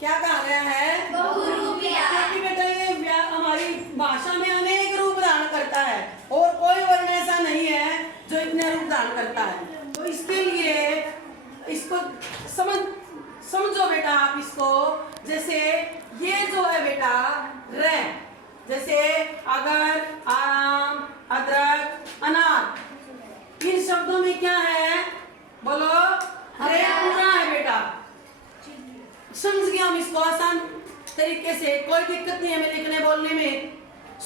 क्या कहा गया है? बहुरूपिया। क्योंकि बेटा ये हमारी भाषा में अनेक रूप धारण करता है और कोई वर्ण ऐसा नहीं है जो इतने रूप धारण करता है। तो इसके लिए इसको समझो बेटा आप इसको। जैसे ये जो है बेटा रे, जैसे अगर, आराम, अदरक, अनार, इन शब्दों में क्या है? बोलो। रे पूरा है बेटा। समझ गए हम इसको आसान तरीके से, कोई दिक्कत नहीं हमें लिखने बोलने में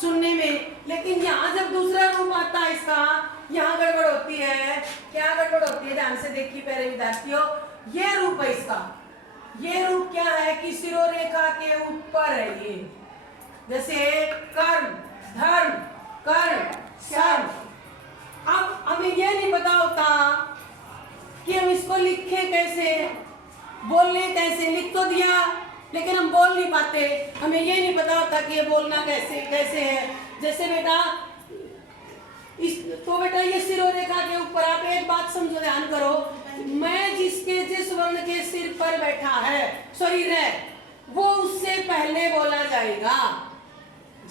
सुनने में। लेकिन यहाँ जब दूसरा रूप आता है इसका, यहाँ गड़बड़ होती है। क्या गड़बड़ होती है? ध्यान से देखिए प्यारे विद्यार्थियों, ये रूप है इसका। ये रूप क्या है कि शिरोरेखा के ऊपर है ये। जैसे कर्म, धर्म, कर्ण, शर्म। अब हमें ये नहीं पता होता कि हम इसको लिखें कैसे, बोलने कैसे। लिख तो दिया लेकिन हम बोल नहीं पाते। हमें ये नहीं पता होता कि ये बोलना कैसे कैसे है। जैसे बेटा तो बेटा ये शिरोरेखा के ऊपर आप एक बात समझो, ध्यान करो। मैं जिस वर्ण के सिर पर बैठा है, शरीर है, वो उससे पहले बोला जाएगा।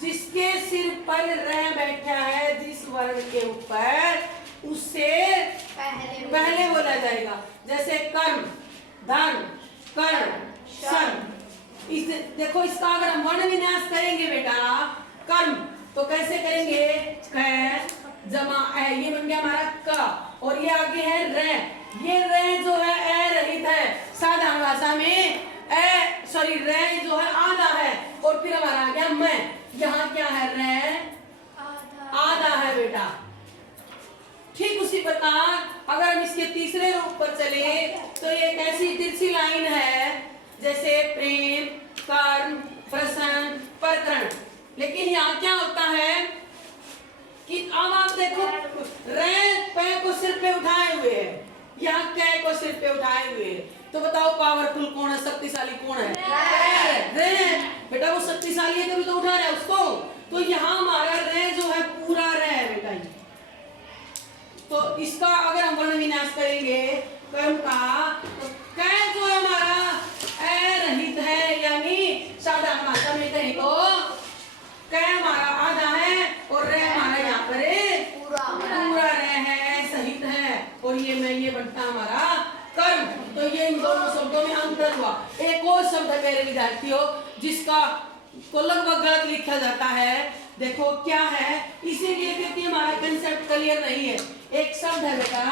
जिसके सिर पर रह बैठा है, जिस वर्ण के ऊपर, उससे पहले बोला जाएगा। जैसे कर्म, धर्म, कर्ण, शर्म। देखो इसका अगर हम वर्ण विन्यास करेंगे बेटा, कर्म तो कैसे करेंगे? क जमा ए, ये बन गया हमारा क, और ये आगे है रे। ये रे जो है ए रहित है। साधारण भाषा में रे जो है आधा है, और फिर हमारा आ गया मैं। यहाँ क्या है? रे आधा है बेटा। ठीक उसी प्रकार अगर हम इसके तीसरे रूप पर चले तो ये एक ऐसी तिरछी लाइन है जैसे प्रेम, कर्म, प्रसन्न, प्रकरण। लेकिन यहाँ क्या होता है कि अब आप देखो, रे पे को सिर पे उठाए हुए है, यहाँ कै को सिर पे उठाए हुए है। तो बताओ पावरफुल कौन है, शक्तिशाली कौन है? रे। बेटा वो शक्तिशाली है तभी तो उठा रहा है उसको। तो यहाँ हमारा रे जो है पूरा रे है बेटा। तो इसका अगर हम वर्ण विन्यास करेंगे कर्म का, तो कै जो है हमारा ए रहित है, यानी साधारण भाषा में कहें तो कै हमारा आधा है और रे हमारा यहाँ पर पूरा रे है, सहित है। और ये मैं ये बनता हमारा कर्म। तो ये इन दोनों शब्दों में अंतर हुआ। एक और शब्द है मेरे विद्यार्थियों जिसका को लगभग गलत लिखा जाता है। देखो क्या है, इसीलिए क्योंकि हमारा कंसेप्ट क्लियर नहीं है। एक शब्द है बेटा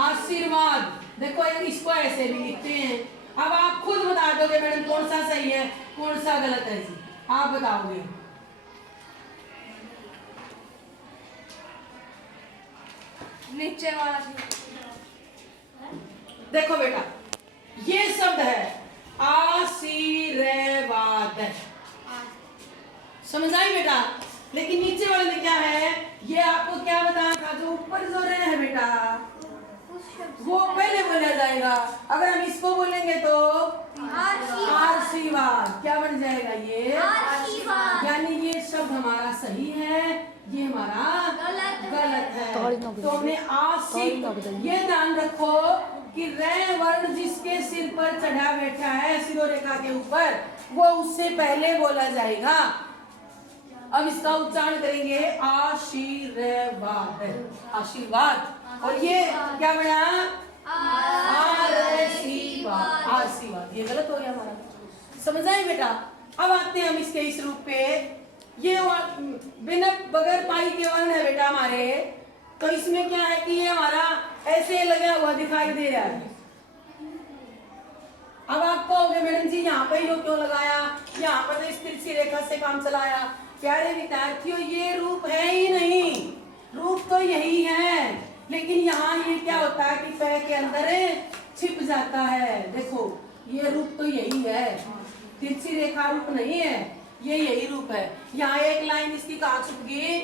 आशीर्वाद। देखो इसको ऐसे भी लिखते हैं। अब आप खुद बता दोगे मैडम कौन सा सही है कौन सा गलत है जी, आप बताओगे। नीचे वाला। देखो बेटा ये शब्द है आशीर्वाद, समझ आई बेटा। लेकिन नीचे वाले में क्या है, ये आपको क्या बताया था, जो ऊपर जो रे है बेटा वो पहले बोला जाएगा। अगर हम इसको बोलेंगे तो आशीर्वाद क्या बन जाएगा? ये यानी ये शब्द हमारा सही है, ये हमारा गलत है। तो हमने ये ध्यान रखो कि रे वर्ण जिसके सिर पर चढ़ा बैठा है शिरोरेखा के ऊपर, वो उससे पहले बोला जाएगा। अब इसका उच्चारण करेंगे आशीर्वाद, आशीर्वाद। और ये क्या बना? आशीर्वाद। ये गलत हो गया हमारा, समझ आए बेटा। अब आते हैं हम इसके इस रूप पे। ये बिना बगैर पाई के वर्ण है बेटा हमारे। तो इसमें क्या है कि ये हमारा ऐसे लगा हुआ दिखाई दे रहा है। अब आप कहोगे मैडम जी यहाँ पे यो क्यों लगाया, यहाँ पर तो इस तिरछी रेखा से काम चलाया। प्यारे विद्यार्थियों ये रूप है ही नहीं, रूप तो यही है, लेकिन यहाँ ये क्या होता है कि पैर के अंदर छिप जाता है। देखो ये रूप तो यही है, तिरछी रेखा रूप नहीं है, ये यही रूप है। यहाँ एक लाइन इसकी कहाँ छुप गई?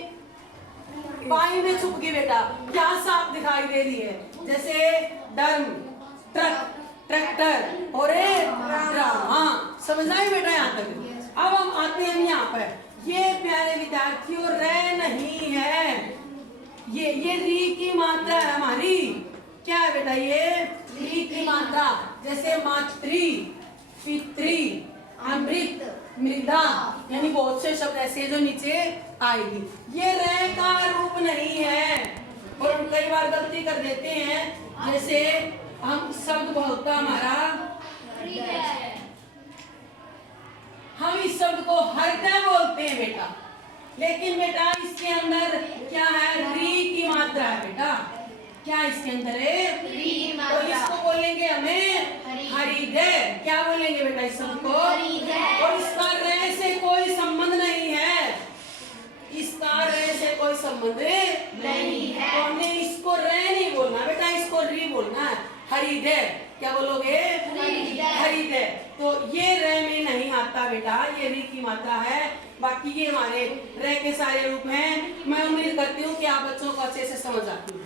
पाई में छुप गई बेटा, यहाँ साफ दिखाई दे रही है। जैसे डर्म, ट्रक, ट्रैक्टर और हाँ, समझ आई बेटा यहाँ तक। अब हम आते हैं यहाँ पर। ये प्यारे विद्यार्थियों रे नहीं है, ये री की मात्रा है हमारी। क्या क्या है बेटा ये री की मात्रा। जैसे मातृ, पितृ, अमृत, मृदा, यानी बहुत से शब्द ऐसे जो नीचे आएगी। ये रे का रूप नहीं है और हम कई बार गलती कर देते हैं। जैसे हम शब्द होता हमारा, हम इस शब्द को हृदय बोलते हैं बेटा, लेकिन बेटा इसके अंदर क्या है, री की मात्रा है बेटा। क्या इसके अंदर है, तो इसको बोलेंगे हमें हरिदय। क्या बोलेंगे बेटा इस शब्द को, और इसका रे से कोई संबंध नहीं है, इसका रे से कोई संबंध नहीं है। तो हमने इसको रे नहीं बोलना बेटा, इसको री बोलना है, हरिदय। क्या बोलोगे, हरिदय। तो ये रे में नहीं आता बेटा, ये री की मात्रा है। बाकी ये हमारे रे के सारे रूप हैं। मैं उम्मीद करती हूँ कि आप बच्चों को अच्छे से समझ आती हूँ।